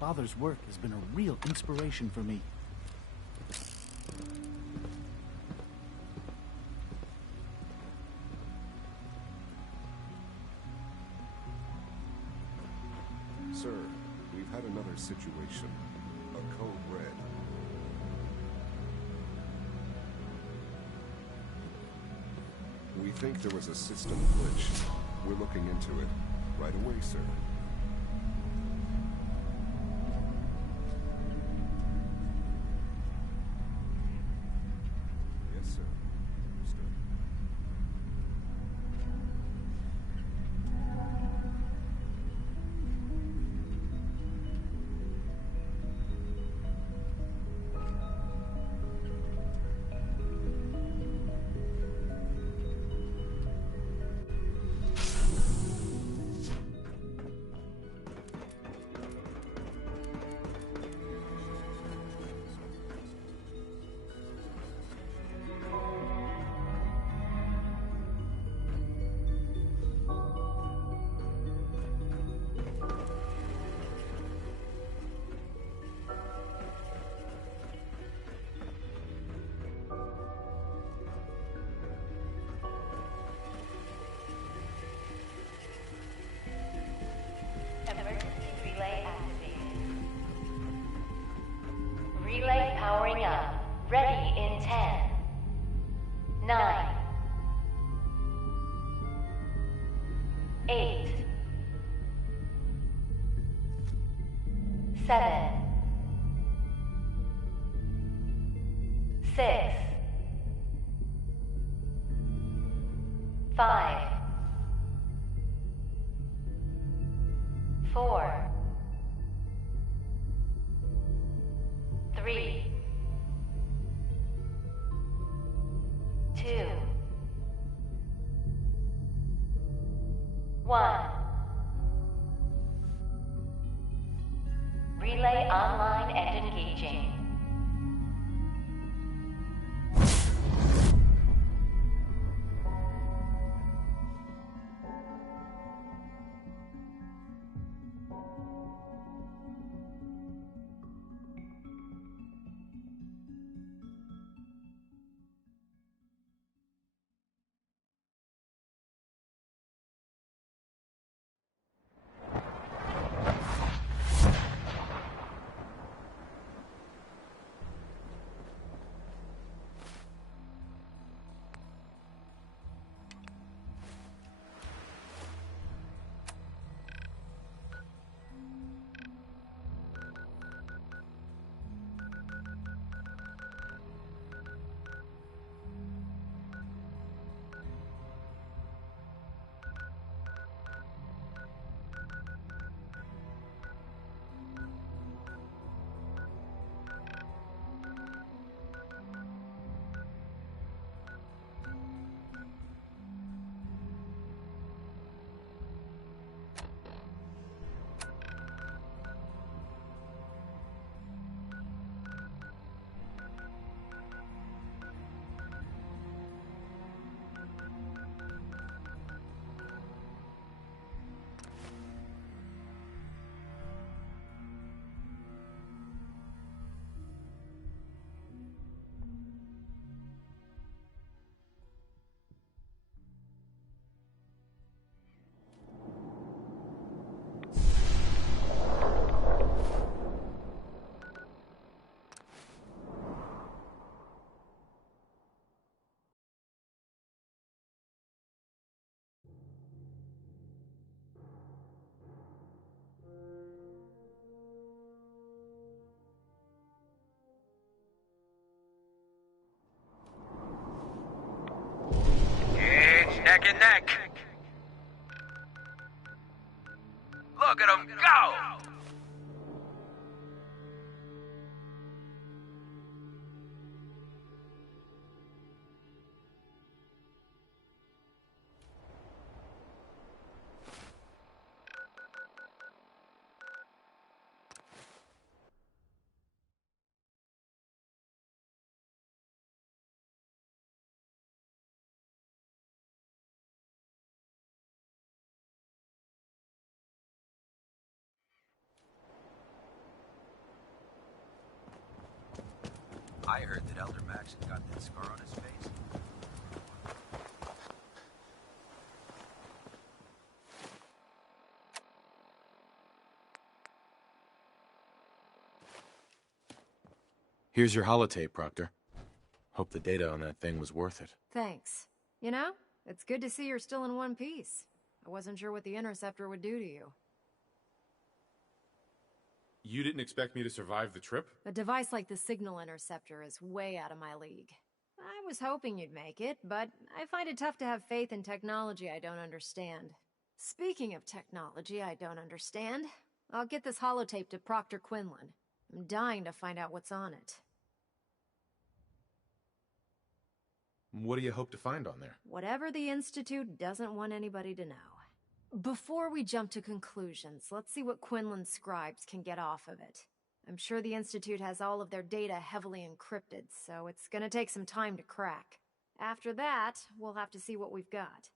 Father's work has been a real inspiration for me. Sir, we've had another situation. A code red. We think there was a system glitch. We're looking into it. Right away, sir. Yes, sir. Understood. Emergency relay activated. Relay powering up. Ready in 10, 9, 8, 7, 6, 5, 4, 3, 2, 1. neck. Look at him go! I heard that Elder Max had got that scar on his face. Here's your holotape, Proctor. Hope the data on that thing was worth it. Thanks. You know, it's good to see you're still in one piece. I wasn't sure what the interceptor would do to you. You didn't expect me to survive the trip? A device like the signal interceptor is way out of my league. I was hoping you'd make it, but I find it tough to have faith in technology I don't understand. Speaking of technology I don't understand, I'll get this holotape to Proctor Quinlan. I'm dying to find out what's on it. What do you hope to find on there? Whatever the Institute doesn't want anybody to know. Before we jump to conclusions, let's see what Quinlan's scribes can get off of it. I'm sure the Institute has all of their data heavily encrypted, so it's gonna take some time to crack. After that, we'll have to see what we've got.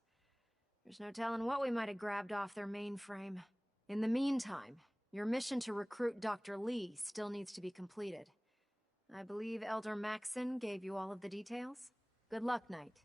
There's no telling what we might have grabbed off their mainframe. In the meantime, your mission to recruit Dr. Lee still needs to be completed. I believe Elder Maxson gave you all of the details? Good luck, Knight.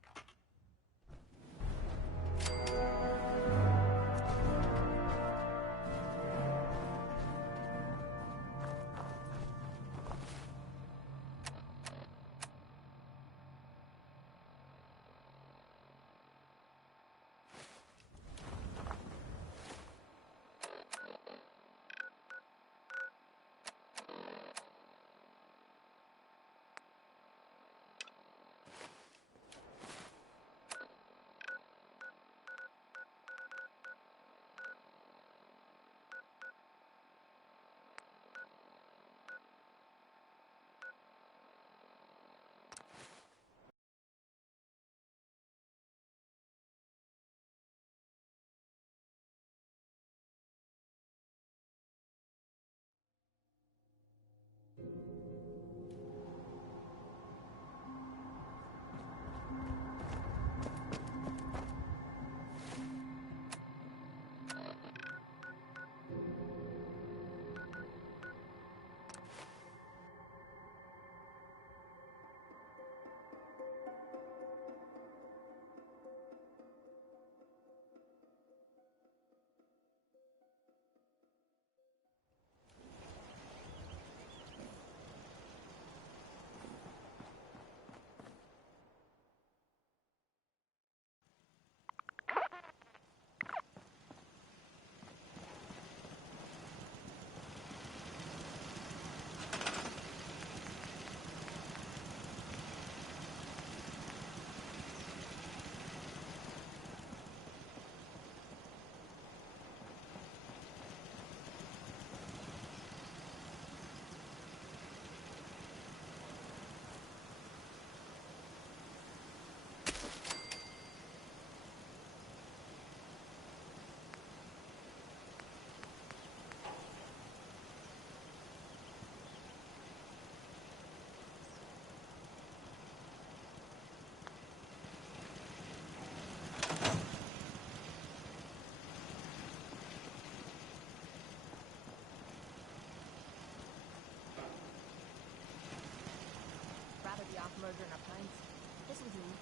Murder in our pints. This was me.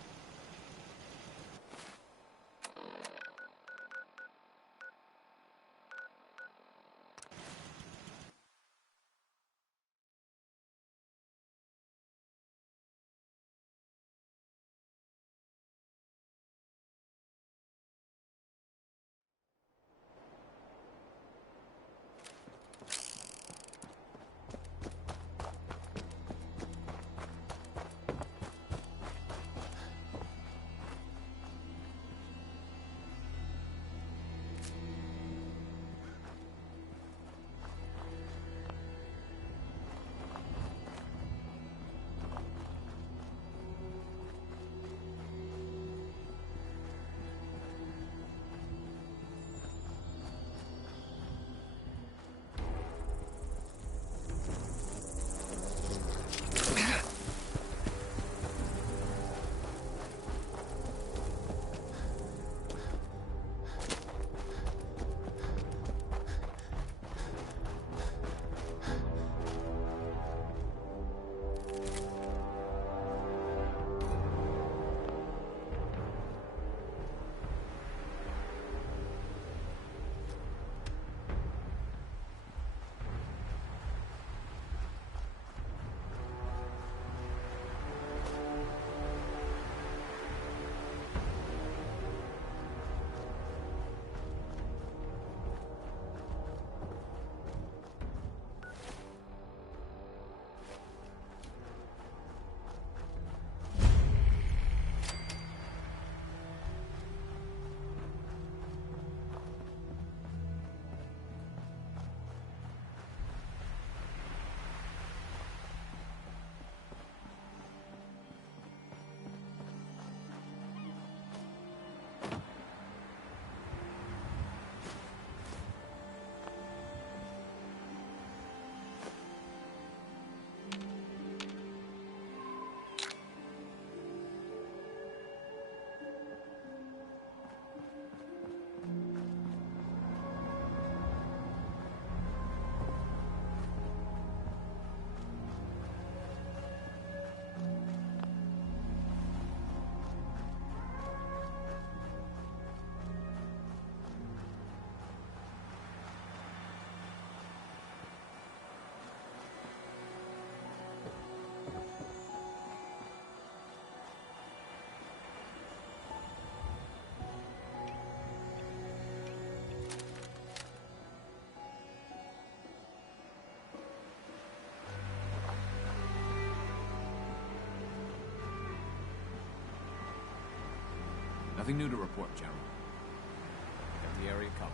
Nothing new to report, General. Got the area covered.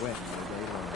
When will they learn?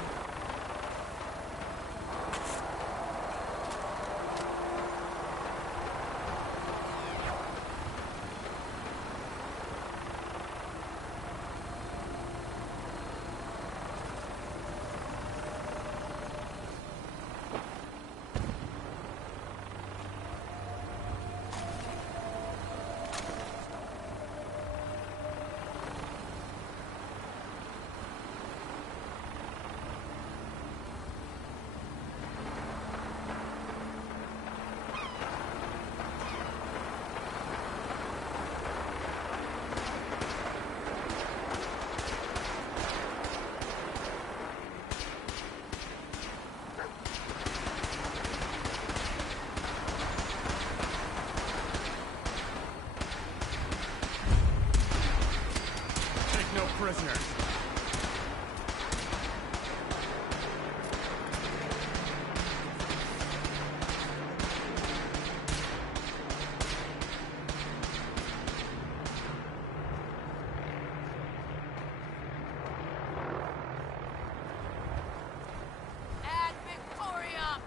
Prisoners. Ad Victoria!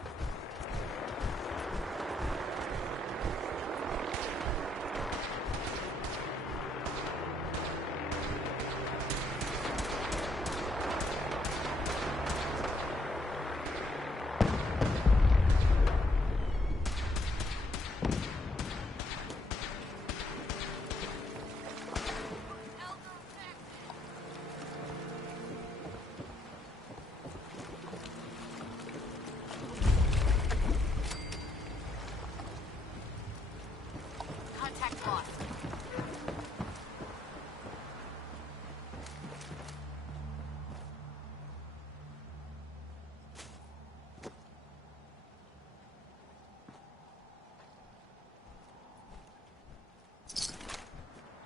Contact lost.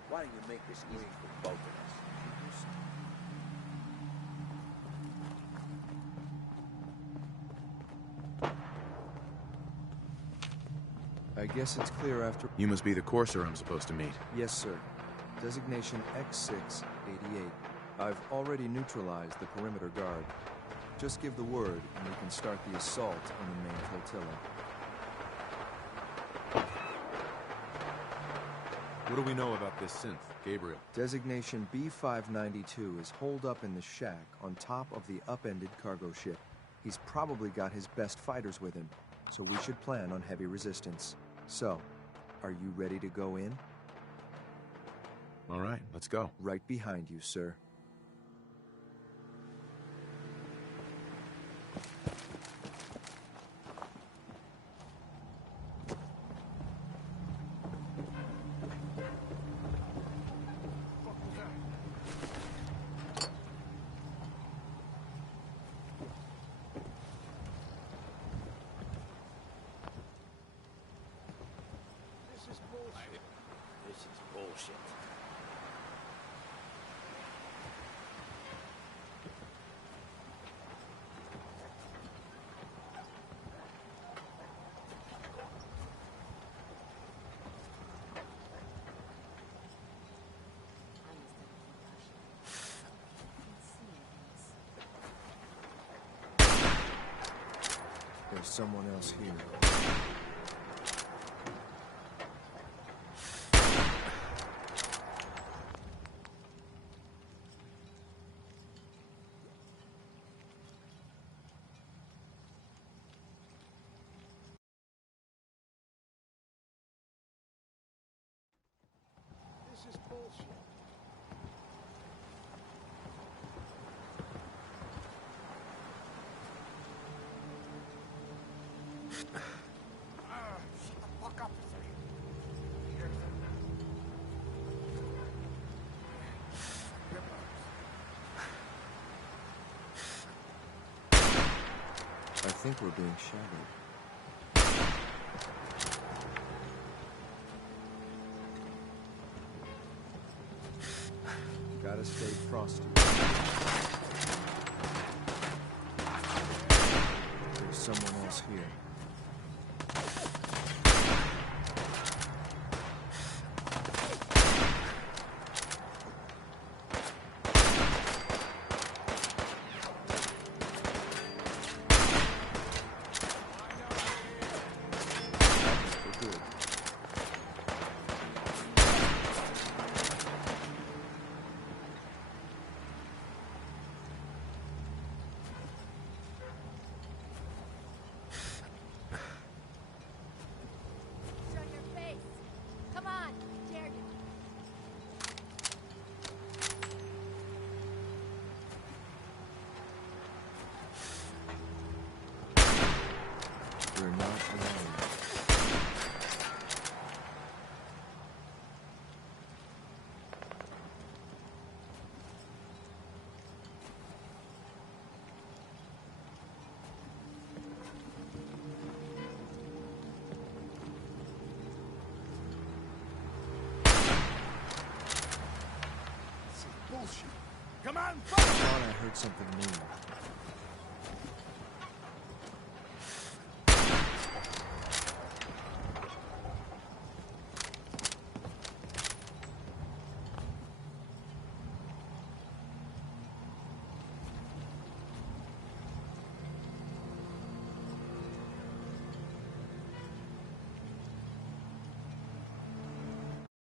Why don't you make this easy for both of us? I guess it's clear after... You must be the courser I'm supposed to meet. Yes, sir. Designation X688. I've already neutralized the perimeter guard. Just give the word, and we can start the assault on the main flotilla. What do we know about this synth, Gabriel? Designation B592 is holed up in the shack on top of the upended cargo ship. He's probably got his best fighters with him, so we should plan on heavy resistance. So, are you ready to go in? All right, let's go. Right behind you, sir. bullshit. There's someone else here. This is bullshit. Shut the fuck up, three. Here's I think we're being shadowed. Gotta stay frosty. There's someone else here. We're good. Show your face. Come on, dare you. We're not alone. This is bullshit. Come on, I thought I heard something new.